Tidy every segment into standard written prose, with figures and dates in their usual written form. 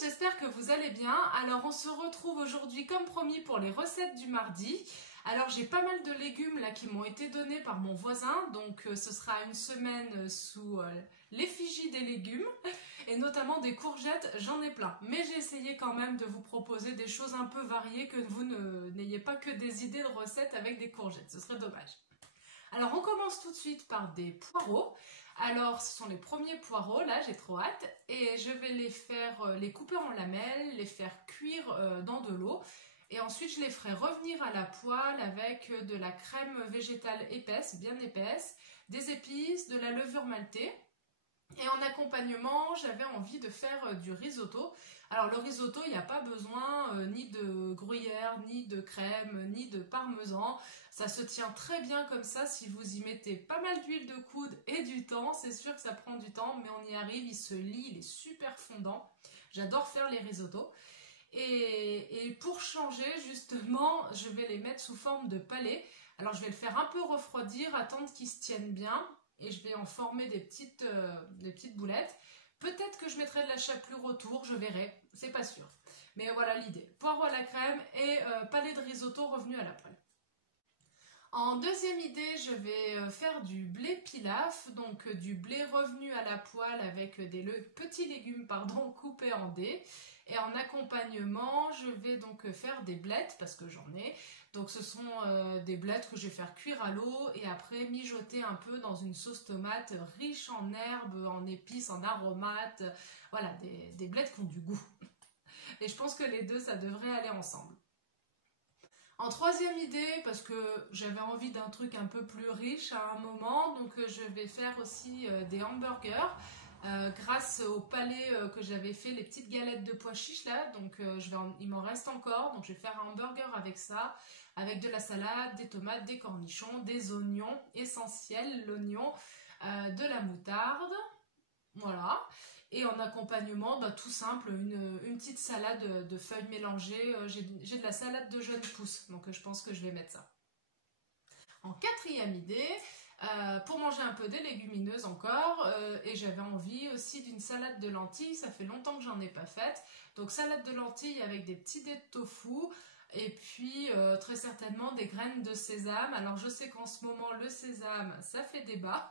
J'espère que vous allez bien. Alors on se retrouve aujourd'hui comme promis pour les recettes du mardi. Alors j'ai pas mal de légumes là qui m'ont été donnés par mon voisin, donc ce sera une semaine sous l'effigie des légumes et notamment des courgettes, j'en ai plein. Mais j'ai essayé quand même de vous proposer des choses un peu variées, que vous n'ayez pas que des idées de recettes avec des courgettes, ce serait dommage. Alors on commence tout de suite par des poireaux. Alors ce sont les premiers poireaux, là j'ai trop hâte, et je vais les couper en lamelles, les faire cuire dans de l'eau, et ensuite je les ferai revenir à la poêle avec de la crème végétale épaisse, bien épaisse, des épices, de la levure maltée. Et en accompagnement, j'avais envie de faire du risotto. Alors le risotto, il n'y a pas besoin ni de gruyère, ni de crème, ni de parmesan. Ça se tient très bien comme ça si vous y mettez pas mal d'huile de coude et du temps. C'est sûr que ça prend du temps, mais on y arrive, il se lie, il est super fondant. J'adore faire les risottos. Et pour changer, justement, je vais les mettre sous forme de palais. Alors je vais le faire un peu refroidir, attendre qu'ils se tiennent bien. Et je vais en former des petites boulettes. Peut-être que je mettrai de la chapelure autour, je verrai, c'est pas sûr. Mais voilà l'idée. Poireaux à la crème et palais de risotto revenu à la poêle. En deuxième idée, je vais faire du blé pilaf, donc du blé revenu à la poêle avec des petits légumes coupés en dés. Et en accompagnement, je vais donc faire des blettes, parce que j'en ai. Donc ce sont des blettes que je vais faire cuire à l'eau et après mijoter un peu dans une sauce tomate riche en herbes, en épices, en aromates. Voilà, des blettes qui ont du goût. Et je pense que les deux, ça devrait aller ensemble. En troisième idée, parce que j'avais envie d'un truc un peu plus riche à un moment, donc je vais faire aussi des hamburgers. Grâce au palais que j'avais fait, les petites galettes de pois chiches là, donc il m'en reste encore, donc je vais faire un hamburger avec ça, avec de la salade, des tomates, des cornichons, des oignons essentiels, l'oignon, de la moutarde, voilà. Et en accompagnement, tout simple, une petite salade de feuilles mélangées. J'ai de la salade de jeunes pousses, donc je pense que je vais mettre ça. En quatrième idée, pour manger un peu des légumineuses encore, et j'avais envie aussi d'une salade de lentilles, ça fait longtemps que j'en ai pas faite. Donc salade de lentilles avec des petits dés de tofu, et puis très certainement des graines de sésame. Alors je sais qu'en ce moment le sésame, ça fait débat,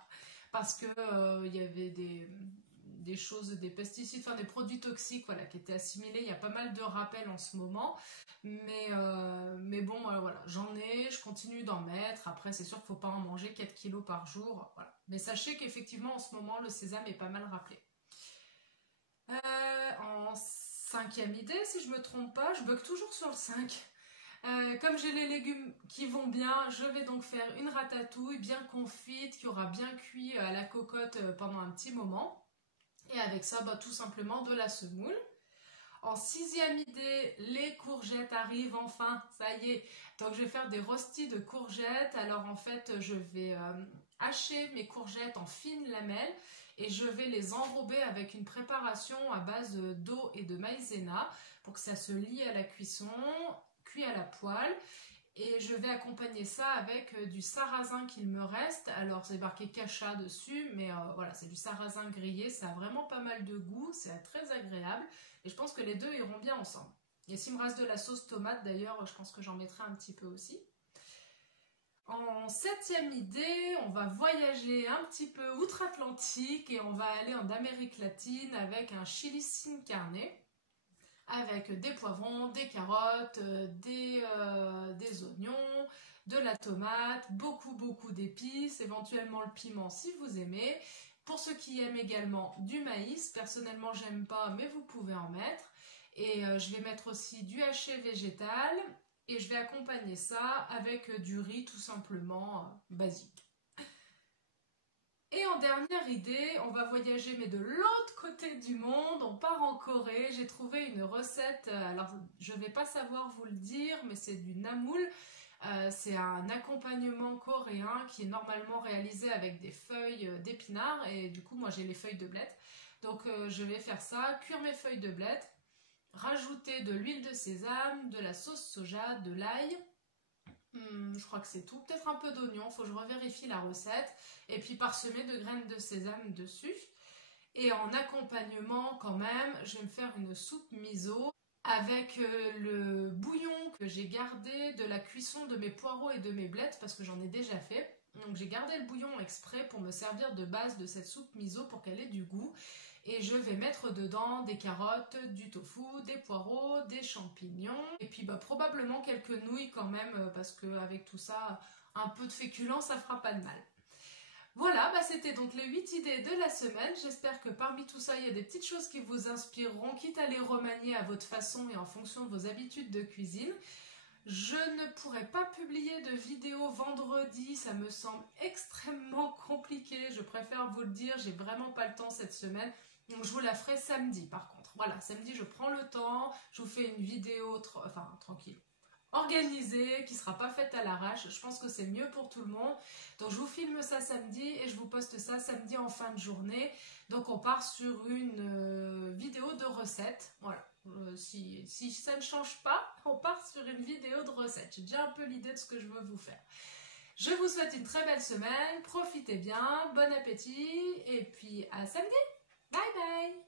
parce que il y avait des choses, des pesticides, enfin des produits toxiques, voilà, qui étaient assimilés. Il y a pas mal de rappels en ce moment, mais bon, voilà, j'en ai, je continue d'en mettre. Après, c'est sûr qu'il ne faut pas en manger 4 kilos par jour, voilà. Mais sachez qu'effectivement, en ce moment, le sésame est pas mal rappelé. En cinquième idée, si je me trompe pas, je bug toujours sur le 5. Comme j'ai les légumes qui vont bien, je vais donc faire une ratatouille bien confite, qui aura bien cuit à la cocotte pendant un petit moment. Et avec ça, tout simplement de la semoule. En sixième idée, les courgettes arrivent enfin, ça y est. Donc je vais faire des rostis de courgettes. Alors en fait, je vais hacher mes courgettes en fines lamelles et je vais les enrober avec une préparation à base d'eau et de maïzena pour que ça se lie à la cuisson, cuit à la poêle. Et je vais accompagner ça avec du sarrasin qu'il me reste. Alors c'est marqué cacha dessus, mais voilà, c'est du sarrasin grillé. Ça a vraiment pas mal de goût, c'est très agréable. Et je pense que les deux iront bien ensemble. Et s'il me reste de la sauce tomate d'ailleurs, je pense que j'en mettrai un petit peu aussi. En septième idée, on va voyager un petit peu outre-Atlantique et on va aller en Amérique latine avec un chili sin carne, avec des poivrons, des carottes, des oignons, de la tomate, beaucoup d'épices, éventuellement le piment si vous aimez. Pour ceux qui aiment également du maïs, personnellement j'aime pas, mais vous pouvez en mettre. Et je vais mettre aussi du haché végétal et je vais accompagner ça avec du riz tout simplement basique. Et en dernière idée, on va voyager mais de l'autre côté du monde, on part en Corée. J'ai trouvé une recette, alors je ne vais pas savoir vous le dire, mais c'est du namoul. C'est un accompagnement coréen qui est normalement réalisé avec des feuilles d'épinards et du coup moi j'ai les feuilles de blettes. Donc je vais faire ça, cuire mes feuilles de blettes, rajouter de l'huile de sésame, de la sauce soja, de l'ail, Je crois que c'est tout. Peut-être un peu d'oignon, faut que je revérifie la recette. Et puis parsemer de graines de sésame dessus. Et en accompagnement quand même, je vais me faire une soupe miso avec le bouillon que j'ai gardé de la cuisson de mes poireaux et de mes blettes parce que j'en ai déjà fait. Donc j'ai gardé le bouillon exprès pour me servir de base de cette soupe miso pour qu'elle ait du goût. Et je vais mettre dedans des carottes, du tofu, des poireaux, des champignons. Et puis probablement quelques nouilles quand même parce qu'avec tout ça, un peu de féculent, ça fera pas de mal. Voilà, c'était donc les 8 idées de la semaine. J'espère que parmi tout ça, il y a des petites choses qui vous inspireront, quitte à les remanier à votre façon et en fonction de vos habitudes de cuisine. Je ne pourrai pas publier de vidéo vendredi, ça me semble extrêmement compliqué. Je préfère vous le dire, j'ai vraiment pas le temps cette semaine. Donc je vous la ferai samedi par contre. Voilà, samedi je prends le temps, je vous fais une vidéo tranquille, organisée, qui ne sera pas faite à l'arrache. Je pense que c'est mieux pour tout le monde. Donc je vous filme ça samedi et je vous poste ça samedi en fin de journée. Donc on part sur une vidéo de recette. Voilà. Si ça ne change pas, on part sur une vidéo de recette. J'ai déjà un peu l'idée de ce que je veux vous faire. Je vous souhaite une très belle semaine. Profitez bien. Bon appétit. Et puis à samedi. Bye bye.